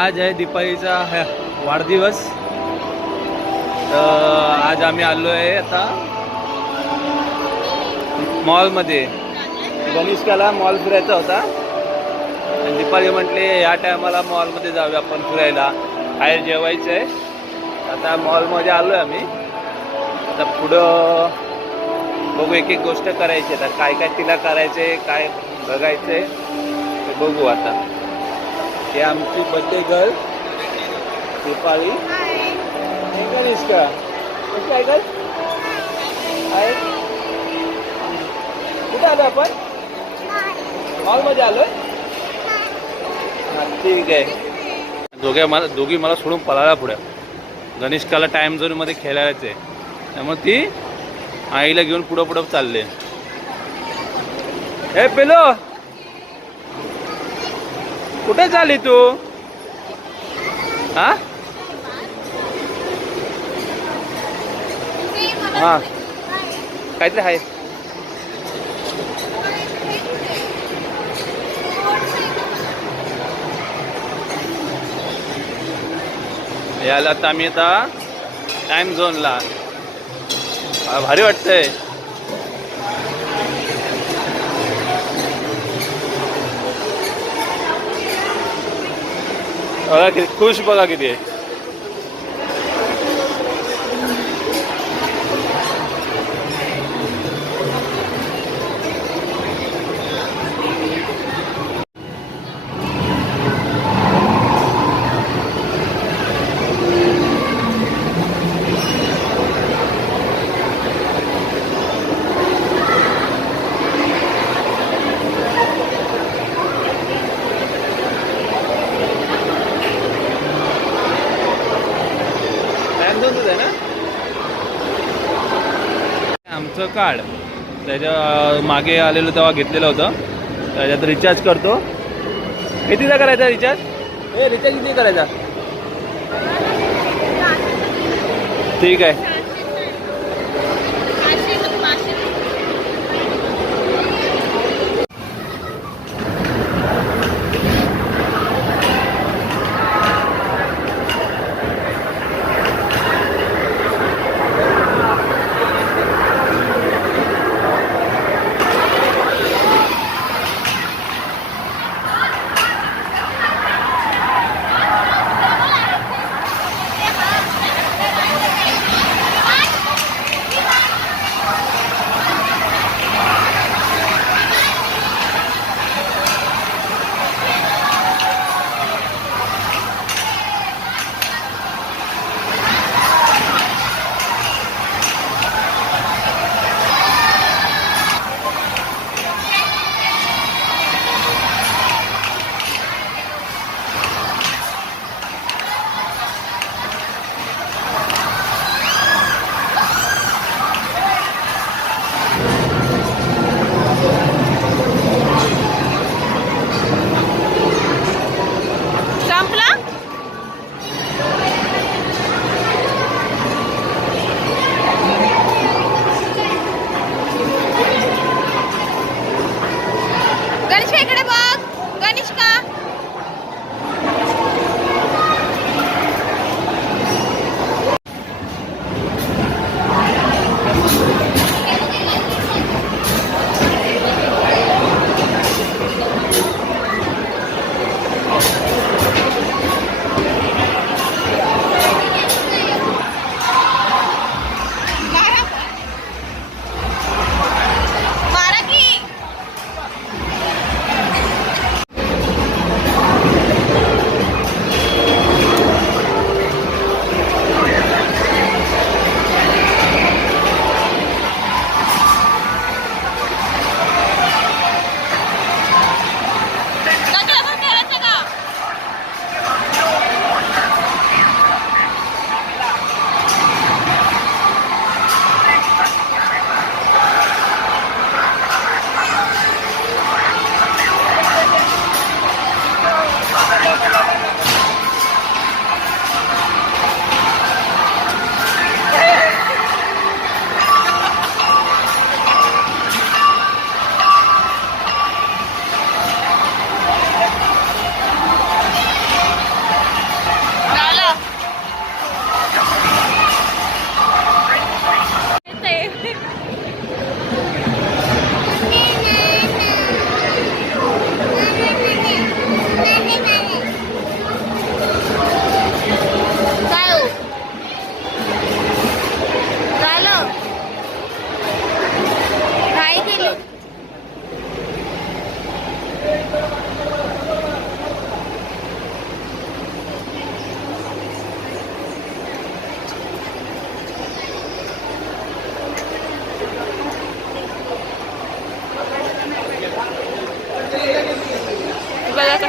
आज आहे दीपालीचा वाढदिवस। तर आज आम्ही आलो आहे आता मॉलमध्ये। गणेशकाला मॉल फिरायचा होता आणि दीपाली म्हटले या टायमाला मॉलमध्ये जाऊया आपण फिरायला, बाहेर जेवायचं आहे। आता मॉलमध्ये आलो आहे आम्ही। आता पुढं बघू, एक एक गोष्ट करायची। आता काय काय तिला करायचं आहे, काय बघायचं आहे ते बघू। आता हे आमची बर्थडे गर्ल दीपाली। गणेशका काय कर आहे, कुठे आलो आपण? मॉलमध्ये आलोय। हां ठीक आहे। दोघी मला सोडून पळायला पुढे। गणेशकाला टाइम झोनमध्ये खेळायचं आहे, त्यामुळे ती आईला घेऊन पुढं पुढं चालले। हे पेलो कुठे चालली तू? हा हा काहीतरी आहे। याला आता आम्ही आता टाइम झोनला, भारी वाटतंय। बघा किती खुश, बघा किती आहे। आहे ना आमचं कार्ड, त्याच्या मागे आलेलं तेव्हा घेतलेलं होतं। त्याच्यात रिचार्ज करतो। कितीचा करायचा रिचार्ज? रिचार्ज किती करायचा? ठीक आहे।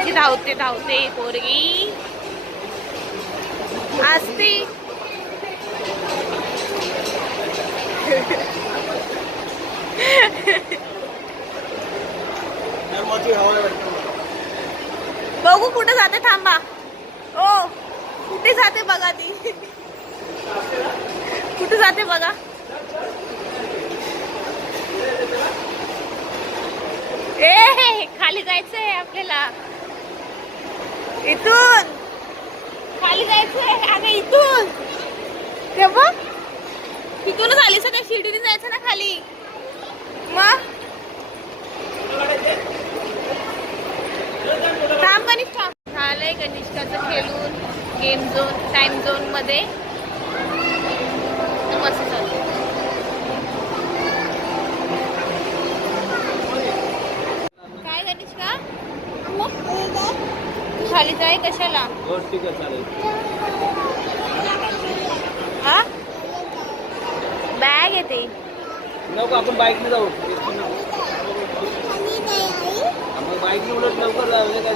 कशी धावते धावते पोरगी असती. बघू कुठे जाते, थांबा. ओ कुठे जाते बघा ती, कुठे जाते बघा. ए खाली जायचंय आपल्याला, इथून खाली जायचंय. अगं इथून ते बघ, इथूनच आलीस त्या शिडीने जायचं ना खाली. मग थांब कनिष्का. झालंय कनिष्काचं खेळून गेम झोन टाइम झोन मध्ये मस्त चालू. काय कनिष्का खाली जाय कशाला? हा बॅग येते. नको आपण बाईकने जाऊ. बाईक उलट लवकर जाऊ. काय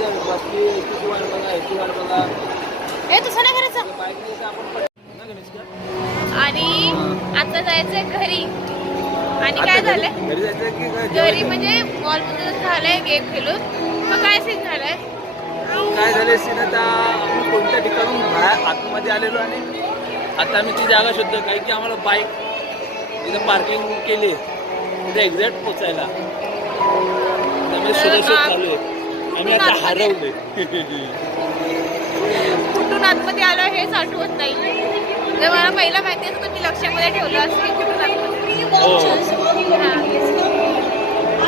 वाट बघा, याची वाट बघा. हे तसं नाही करायचं. आणि आता जायचंय घरी. आणि काय झालंय घरी जायचं की घरी म्हणजे मॉल मध्ये झालंय गेम खेळून. मग काय सीन झालंय? काय झालंय सीन, आता आम्ही कोणत्या ठिकाणून बाहेर आतमध्ये आलेलो आणि आता आम्ही ती जागा शोधतो. काही की आम्हाला बाईक तिथं पार्किंग केली तिथे एक्झॅक्ट पोचायला. त्यामुळे शोधाशोध चालू आहे. आम्ही आता हरवलोय. कुठून आतमध्ये आलो हेच आठवत नाही. जर मला पहिला माहिती असतं तर मी लक्षामध्ये ठेवलं असतं की कुठून आतमध्ये.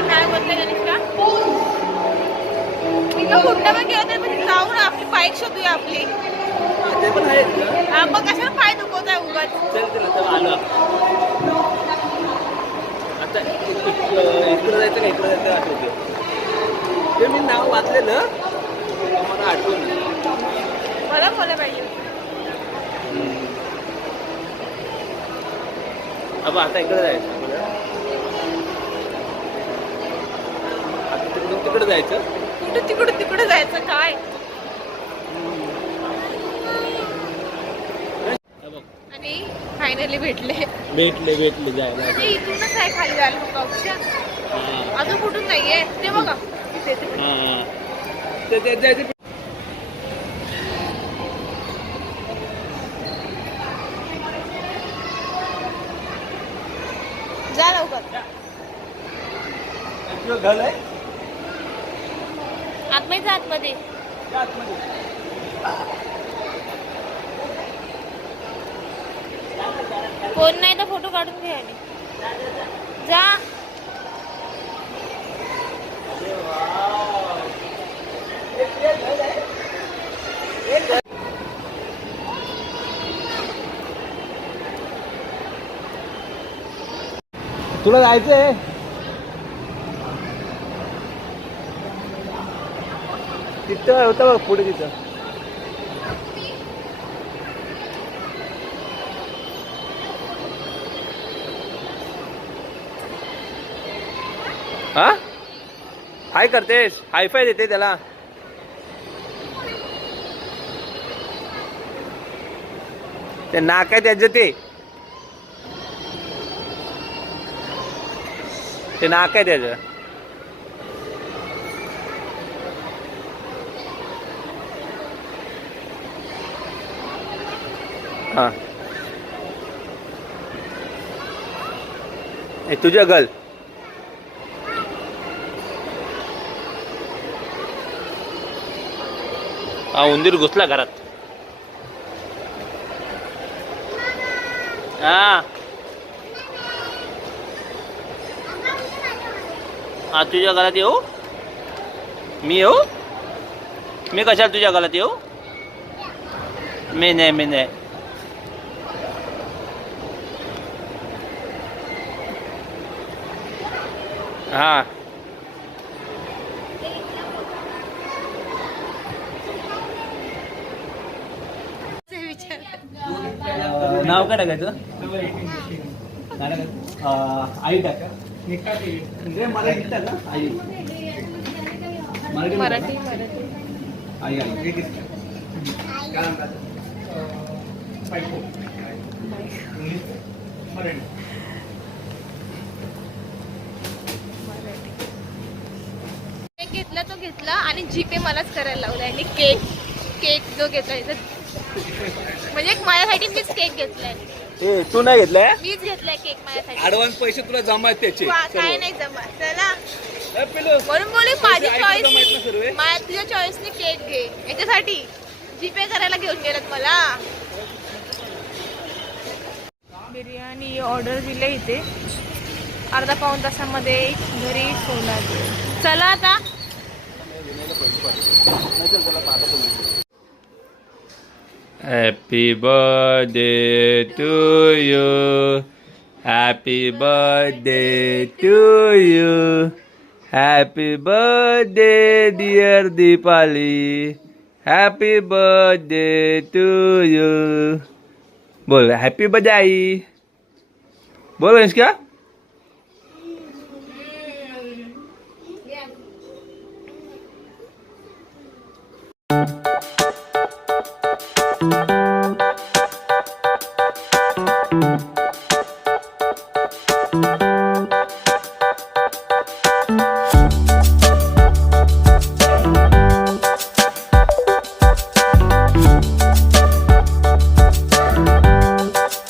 काय बोलते कनिष्का? कुठं पण गेलं तर म्हणजे जाऊन आपली बाईक शोधूया आपली. ते पण आहे. हा मग कशाला पाय दुखवत आहे उगाच. चल चल आता आलो. आता इकडं जायचं का इकडं जायचं आठवतं. ते मी नाव वाचलेलं मला आठवलं. मला बोलायला पाहिजे. अब आता इकडे जायचं. आता तिकडून तिकडे जायचं. कुठं तिकडून तिकडे जायचं काय? आणि फायनली भेटले जायला. इथूनच आहे खाली जायला फक्त ऑप्शन. अजून कुठून नाहीये ते बघा. ते जायचं. जा लवकर. घर आहे आतमध्ये जा आतमध्ये. कोण नाही तर फोटो काढून घे. आणि जा. तुला जायचंय? तिथं होतं बघ पुढे तिथं. हा काय करतेस? हायफाय देते त्याला. ते नाक आहे त्याचं, ते नाक आहे त्याचं. हा तुझ्या गल. हा उंदीर घुसला घरात. हा हा तुझ्या घरात येऊ? मी येऊ? मी कशाला तुझ्या घरात येऊ? मी नाही. हा नाव काय टाकायचं? आई टाका. मराठी टाका. आई मराठी. आई आई काय म्हणतात केक घेतला तो घेतला आणि जीपे मलाच करायला लावला आणि केक केक जो घेतलाय म्हणजे माझ्यासाठी मीच केक घेतलाय. ए तू नाही घेतलाय मीच घेतलाय केक माझ्यासाठी. ऍडव्हान्स पैसे तुला जमा आहेत त्याचे काय नाही जमा चला ए, पिलू. म्हणून बोलू माझी पैसे ऐकून जमा आहेत ना चॉईस सर्व? माझ्या तुझ्या चॉईसने केक घे याच्यासाठी जीपे करायला घेऊन गेलात मला. बिर्याणी ऑर्डर दिले इथे अर्धा पाऊण तासामध्ये घरी सोडणार. चला आता Happy birthday to you. Happy birthday to you. Happy birthday dear Deepali. Happy birthday to you. बोल हैप्पी बर्थडे आई. बोलो इसका